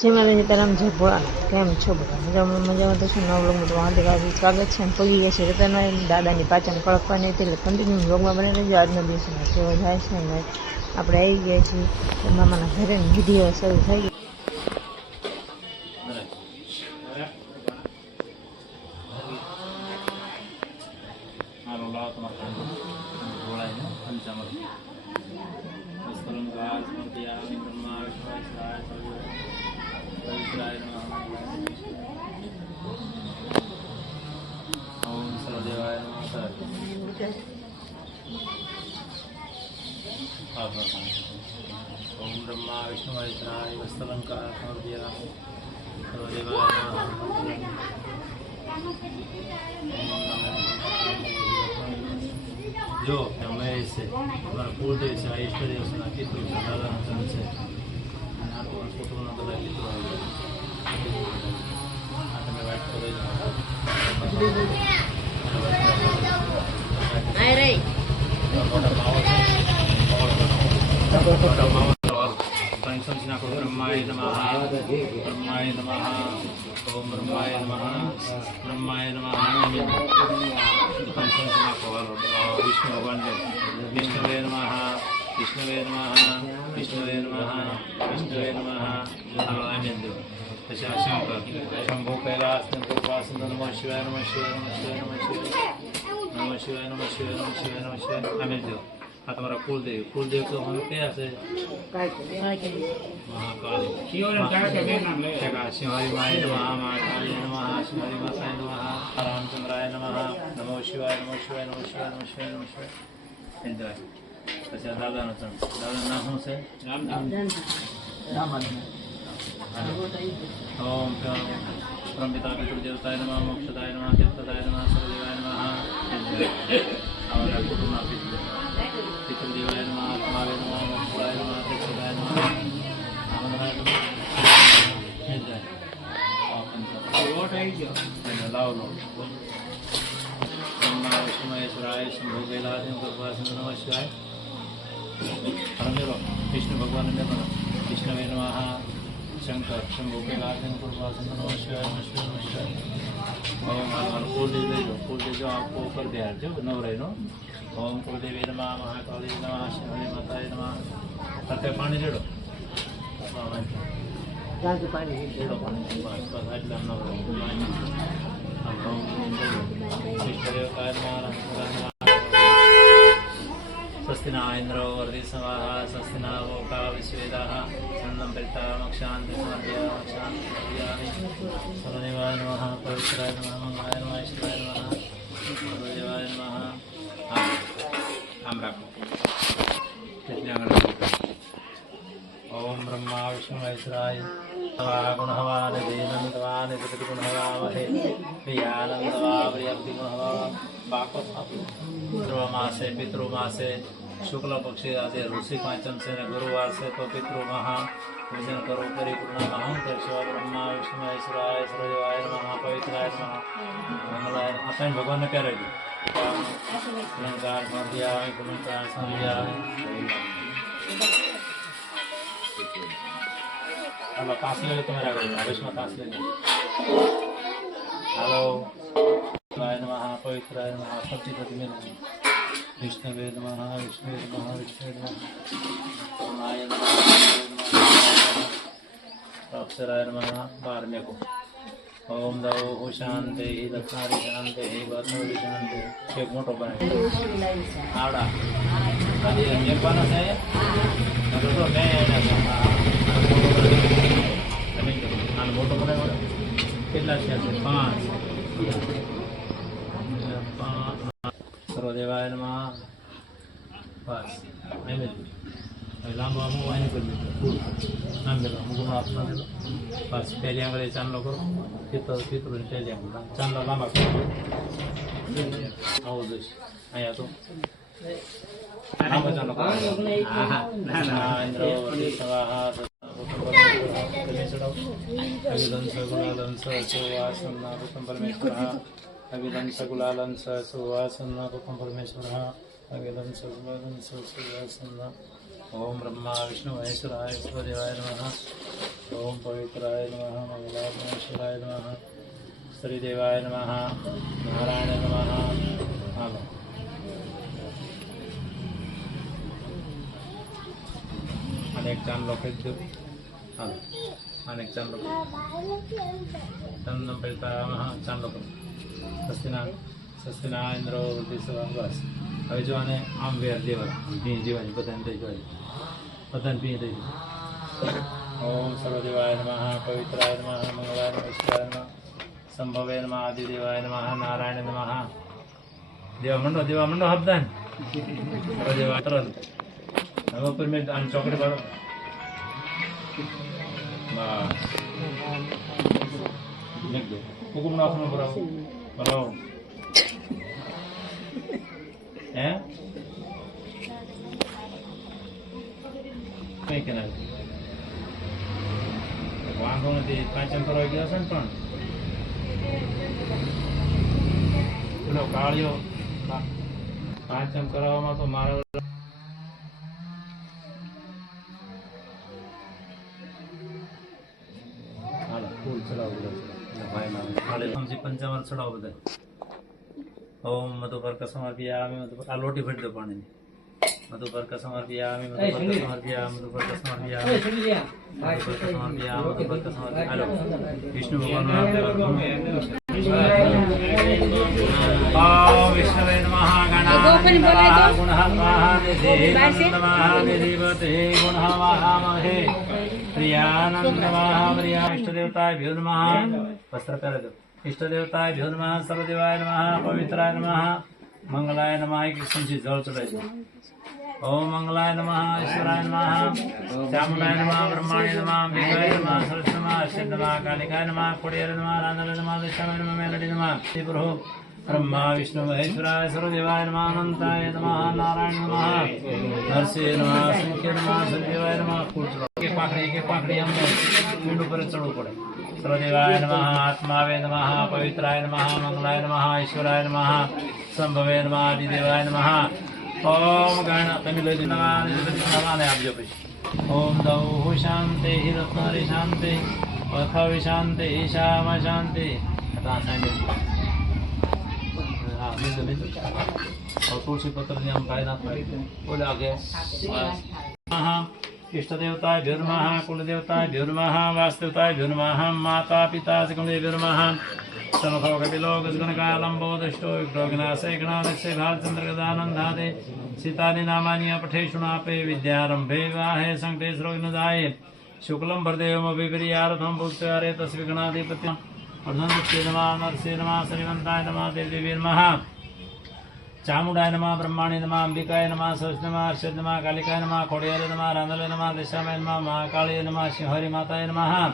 જય માતાજી તારામ જય ભોળાનાથ કેમ છો બધા મજામાં તો શું નવ વ્લોગમાં તો હાર્દિક સ્વાગત છે. પગી ગયા છે રતનભાઈ દાદાની પાચન કળકવાની હતી એટલે કન્ટિન્યુ વ્લોગમાં બની રહેજો. આજનો દિવસ કેવો જાય છે ને આપણે આવી ગયા છીએ મામાના ઘરે વિધિઓ શરૂ થઈ ગઈ. ओम सर्वदेवाय नमः। ओम ब्रह्मा विष्णु महेश्वराय वस्तलंकार सर्वदेवाय नमः। जो हमें से हमारा पूर्ण देव से इष्ट देव से पितृ दादा से कुटुंब पितृ वाइट ब्रह्माय नमः ब्रह्माय नमः ओम ब्रह्माय नमः ब्रह्माय नमः विष्णु भगवान विष्णुवे नमः विष्णुवे नमः विष्णुवे नमः विष्णुवे नमः आनंद शंकर शंभो कैलास नमः शिवाय नमः शिवाय नमः शिवाय नमः शिवाय नमः शिवाय नमः शिवाय नमः शिवाय आनंद। हाँ तुम्हारा कुलदेव तो हम क्या से महाकाली शिवारी माय नमः महाकाली नमः शिवारी माताय नमः रामचंद्राय नमः नमो शिवाय नमो शिवाय नमो शिवाय नमो शिवाय नमो शिवाय एंजॉय। अच्छा दादा नाम हूँ से ओम परम पिता पितृदेवताय नमः मोक्षदाय नमः तीर्थदाय नमः सर्वदेवाय नमः और कुटुंब पितृदेवाय नमः आत्मावे नमः मोक्षदाय नमः तीर्थदाय नमः आनंदाय नमः लाओ लो ब्रह्मा विष्णु महेश्वराय शंभो कैलास नमः शिवाय विष्णु भगवान में विष्णुवे नमः शंकर शंभो कैलास नमः शिवाय नमः शिवाय। ओम कुलदेव जो आपको ऊपर दिया जो नौ रहे ओम कुलदेवी नमः महाकाली नमः शिवाय माताय नमः करते पानी रेड़ो पानी रेड़ो पानी बस बस आज नौ स्वस्ति न इंद्रो वर्धि समाः स्वस्ति न वोका विश्वेदाः सन्नं परिता मोक्षान्ति समर्पयामि सर्वदेवाय नमः पवित्राय नमः मंगलाय नमः ईश्वराय नमः सर्वदेवाय नमः। हम रखो ओम ब्रह्मा विष्णु महेश्वराय गुणहवान देनन्दवान गुणहवामहे पितृमासे पितृमासे शुक्ल पक्षी आदि ऋषि पाचन से गुरुवार से तो पितृ महा पूजन करो परिपूर्ण महांतर शिव ब्रह्मा विष्णु महेश्वराय सर्वदेवाय नमः पवित्राय नमः मंगलाय असाइन भगवान ने क्या रहेगी अलंकार संध्या गुणकार संध्या हेलो ताश ले तुम्हारा विष्णु ताश ले हेलो नमः पवित्राय नमः सच्चिदानंद में विष्णुवे नमः विष्णुवे नमः विष्णुवे नमः अक्षराय नमः बारहवें को ओम दो शांति दक्षिणादि शांति बसोड़ी शांति एक मोटो बनाए आवड़ा आदि एक बार से तो मैं मोटो बनाए कितना है 5 सर्वदेवाय नमः बस लांबा मुँह आने कर नाम दे मुँह आप ना दे बस पहले आंगले चांदलो करो पितर पहले आंगले चांदलो लांबा करो आओ देश आया तो लांबा चांदलो करो ना इंद्र वर्ती सवाहा अभिदं सकुलालं सुवासन्ना परमेश्वरः अभिदं सकुलालं सुवासन्ना ઓમ બ્રહ્મા વિષ્ણુ મહેશ્વરાય સર્વદેવાય નમઃ. ઓમ પવિત્રાય નમઃ. મંગલાગ્નેશ્વરાય નમઃ. શ્રીદેવાય નમઃ. નારાયણ નમઃ. હાલો અને એક ચાંદલો કરી દો. હાલો અને એક ચાંદલો ચંદન પૈતા ચાંદલો કરો. સ્વસ્તિના ઇન્દ્રો વૃદ્ધિ સવા બસ. હવે જો આને આમ વેર દેવા ભીં દેવાની બધાને દઈ દેવાની બધાને ભીં દઈ દેવાની. ઓમ સર્વદેવાય નમઃ. પવિત્રાય નમઃ. મંગલાય નમઃ. ઈશ્વરાય નમઃ. સંભવે નમઃ. આદિદેવાય નમઃ. નારાયણ નમઃ. દેવા મંડો હબદાન સર્વદેવાય તરત. હવે ઉપર મેં આમ ચોકડી ભરો. બસ મેં દો હુકુમ નાખવાનો બરાબર બરાબર. હે કઈ કે વાંધો નથી. પાંચમ કરવા ગયો છે ને પણ પેલો કાળિયો પાંચમ કરાવવામાં તો મારે હાલો ફૂલ ચડાવો બધા ભાઈ મારે પંચામૃત ચડાવો બધા. ઓમ મધુપર્ક સમર્પયામિ. આ લોટી ભરી દો પાણીની. મધુપર્ક સમર્પયામિ. મધુપર્ક સમર્પયામિ. મધુપર્ક સમર્પયામિ. મધુપર્ક સમર્પયામિ. મધુપર્ક સમર્પયામિ. હાલો વિષ્ણુ ભગવાનનું નામ લેવાનું. ઓમ વિષ્ણવે નમઃ. ગણાનાં ગુણહાત્માનિધિ ગુણહવામહે પ્રિયાનંદ નમઃ. પ્રિયા ઇષ્ટદેવતાભ્યો નમઃ. વસ્ત્ર પહેરે દો. इष्टदेवताभ्यो नमः. सर्वदेवाय नमः. पवित्राय नमः. मंगलाय नमः. एक समझी जल चढ़ाई दो. ओम मंगलाय नमः. ईश्वराय नमः. चामुंडाय नमः. ब्रह्माण्य नमः. अंबिकाय नमः. सरस्वती नमः. अश्विन नमः. कालिकाय नमः. कोडियाय नमः. रांधले नमः. दशामय नमः. मेलडी नमः. प्रभु ब्रह्मा विष्णु महेश्वराय सर्वदेवाय नमः. अनंताय नमः. नारायण नमः. नरसिंह नमः. संख्य नमः. सर्वदेवाय नमः. फूल चढ़ो. एक पाखड़ी हम फूल ऊपर चढ़ो पड़े. सर्वदेवाय नमः. आत्मावे नमः. पवित्राय नमः. मंगलाय नमः. ईश्वराय नमः. संभवे नमः. आदिदेवाय नमः. ओम गण तमिल नमः आपजो पे. ओम दौ शांति रत्नारि शांति पृथ्वी शांति ईशाम शांति. हाँ और तुलसी पत्र नियम कायदा बोले आगे. इष्टदेवताभ्यो नमः. कुलदेवताभ्यो नमः. वासुदेवताभ्यो नमः. माता पिता सकुलेभ्यो नमः. समभवकपिलो गजगणकालम्बो दृष्टो विघ्नोघ्नाशे गणानस्य भालचन्द्रगदानन्दादे सीतानि नामानि अपठे शृणापे विद्यारम्भे विवाहे सङ्कटे सर्वविघ्नदाये शुक्लं भरदेवमभिप्रियारथं भूत्यारे तस्य विघ्नाधिपत्यम् अर्धनदुष्टे नमः. नरसे नमः. श्रीमन्ताय नमः. देवदेवे नमः. चामुंडाय नमः. ब्रह्माण्य नमः. अंबिकाय नमः. सरस्वती नमः. अर्षद नमः. कालिकाय नमः. कोडियाय नमः. रांधले नमः. दशामय नमः. महाकाळीय नमः. सिंहरि माताय नमः.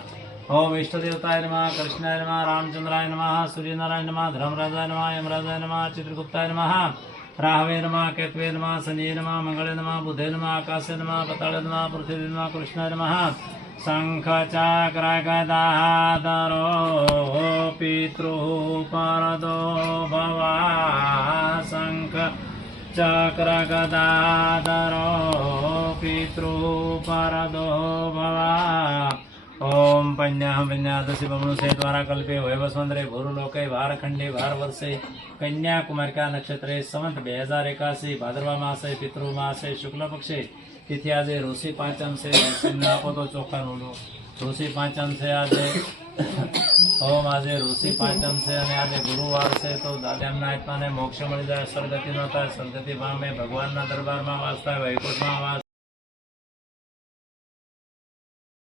ओम इष्टदेवताय नमः. कृष्णाय नमः. रामचंद्राय नमः. सूर्यनारायण नमः. धर्मराजाय नमः. यमराजाय नमः. चित्रगुप्ताय नमः. राहवे नमः. केतवे नमः. शनिये नमः. मंगले नमः. बुधे नमः. आकाशे नमः. पताळे नमः. पृथ्वी नमः. कृष्णाय नमः. शंख चक्र गदाधरो पितृः परदो भवा. शंख चक्र गदाधरो पितृः परदो भवा. ओम पन्याहं पन्यादशि बमनुषे द्वारा कल्पे वैवस्वंदरे भूरुलोके भारखंडे भारवर्षे कन्याकुमारिका नक्षत्रे संवत 2081 भाद्रवा मासे पितृमासे शुक्ल पक्षे तिथि આજે ઋષિ પાંચમ છે. આપો તો ચોખાનું લો. ઋષિ પાંચમ છે આજે. ઓમ આજે ઋષિ પાંચમ છે અને આજે ગુરુવાર છે તો દાદાના આત્માને મોક્ષ મળી જાય. સદગતિ ન થાય. સદગતિ પામે. ભગવાનના દરબારમાં વાસ થાય. વૈકુંઠમાં વાસ